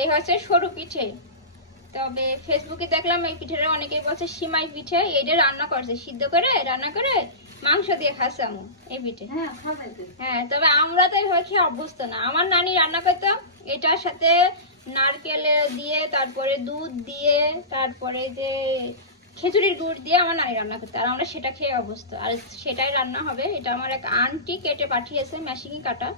এই হচ্ছে সরু পিঠে। তবে ফেসবুকে দেখলাম এই পিঠেটা অনেকেই বলছে সিমাই পিঠে, এটা রান্না করছে, সিদ্ধ করে রান্না করে মাংস দিয়ে খাচ্ছে আমু এই পিঠে। হ্যাঁ, তবে আমরা তো এইভাবে খেয়ে অভ্যস্ত না। আমার নানি রান্না করতো এটার সাথে নারকেল দিয়ে, তারপরে দুধ দিয়ে, তারপরে যে খেজুরির গুড় দিয়ে আমার নানি রান্না করতো, আর আমরা সেটা খেয়ে অভ্যস্ত। আর সেটাই রান্না হবে। এটা আমার এক আন্টি কেটে পাঠিয়েছে, মেশিনে কাটা,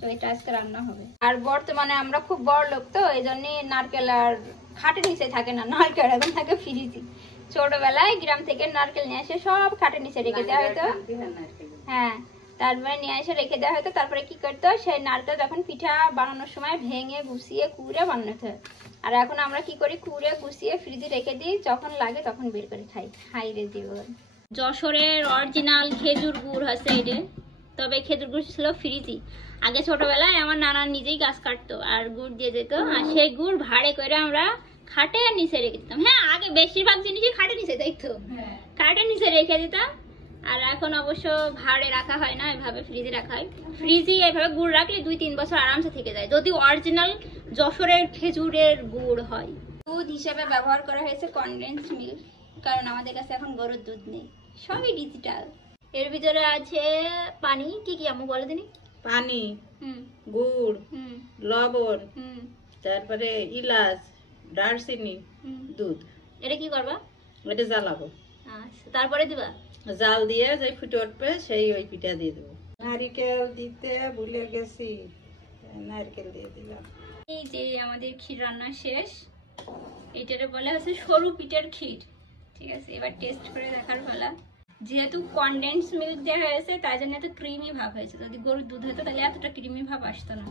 তো এটা আজকে রান্না হবে। আর বর্তমানে আমরা খুব বড় লোক, তো এই জন্য নারকেল আর খাটের নিচে থাকে না, নারকেল এখন থাকে ফ্রিজে। ছোটবেলায় গ্রাম থেকে নারকেল নিয়ে এসে সব খাটের নিচে রেখে দেওয়া হতো। হ্যাঁ, তারপরে নিয়ে এসে রেখে দেওয়া হতো। তারপরে কি করতো, সেই নারকেল যখন পিঠা বানানোর সময় ভেঙে গুছিয়ে কুড়ে বানাতে হয়। আর এখন আমরা কি করি, কুড়ে গুছিয়ে ফ্রিজে রেখে দিই, যখন লাগে তখন বের করে খাই। খাই রে জীবন। যশোরের অরিজিনাল খেজুর গুড় হচ্ছে এটা। তবে খেজুর গুড় ছিল ফ্রিজে। আগে ছোটবেলায় আমার নানা নিজেই গাছ কাটতো আর গুড় দিয়ে দিত, আর সেই গুড় ভাড়ে করে আমরা খাটের নিচে রেখে দিতাম। হ্যাঁ, আগে বেশিরভাগ জিনিসই খাটের নিচে দেখতো, খাটের নিচে রেখে দিতাম। আর এখন অবশ্য ভাড়ে রাখা হয় না, এভাবে ফ্রিজে রাখা হয়। ফ্রিজে এভাবে গুড় রাখলে 2-3 বছর আরামসে থেকে যায়, যদি অরিজিনাল যশোরের খেজুরের গুড় হয়। দুধ হিসেবে ব্যবহার করা হয়েছে কনডেন্স মিল্ক, কারণ আমাদের কাছে এখন গরুর দুধ নেই, সবই ডিজিটাল। এর ভিতরে আছে পানি, কি কি আমু বলে দিনি? পানি, গুড়, লবণ, তারপরে ইলাচ, দারচিনি, দুধ। এটা কি করবা? এটা জ্বালাবো। আচ্ছা, তারপরে দিবা? জাল দিয়ে যে ফুটে উঠবে সেই ওই পিঠা দিয়ে দেবো। নারিকেল দিতে ভুলে গেছি, নারকেল দিয়ে দিলাম। এই যে আমাদের ক্ষীর রান্না শেষ। এটারে বলে হচ্ছে সরু পিঠার ক্ষীর। ঠিক আছে, এবার টেস্ট করে দেখার পালা। যেহেতু কনডেন্স মিল্ক দেওয়া হয়েছে তাই জন্য এত ক্রিমি ভাব হয়েছে। যদি গরুর দুধ হতো তাহলে এতটা ক্রিমি ভাব আসতো না।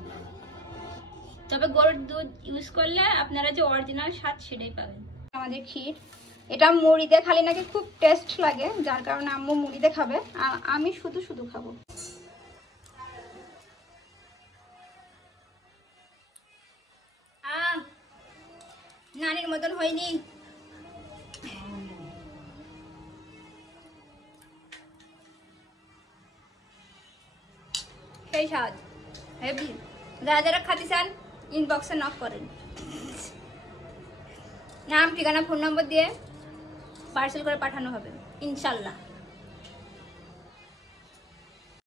তবে গরুর দুধ ইউজ করলে আপনারা যে অরিজিনাল স্বাদ সেটাই পাবেন। আমাদের ক্ষীর, এটা মুড়িতে খালি নাকি খুব টেস্ট লাগে, যার কারণে আম্মু মুড়িতে খাবে আর আমি শুধু শুধু খাবো। নানির মতন হয়নি। সেই স্বাদ হেভি। যারা যারা খাতে চান ইনবক্সে নক করেন, নাম ঠিকানা ফোন নম্বর দিয়ে পার্সেল করে পাঠানো হবে ইনশাল্লাহ।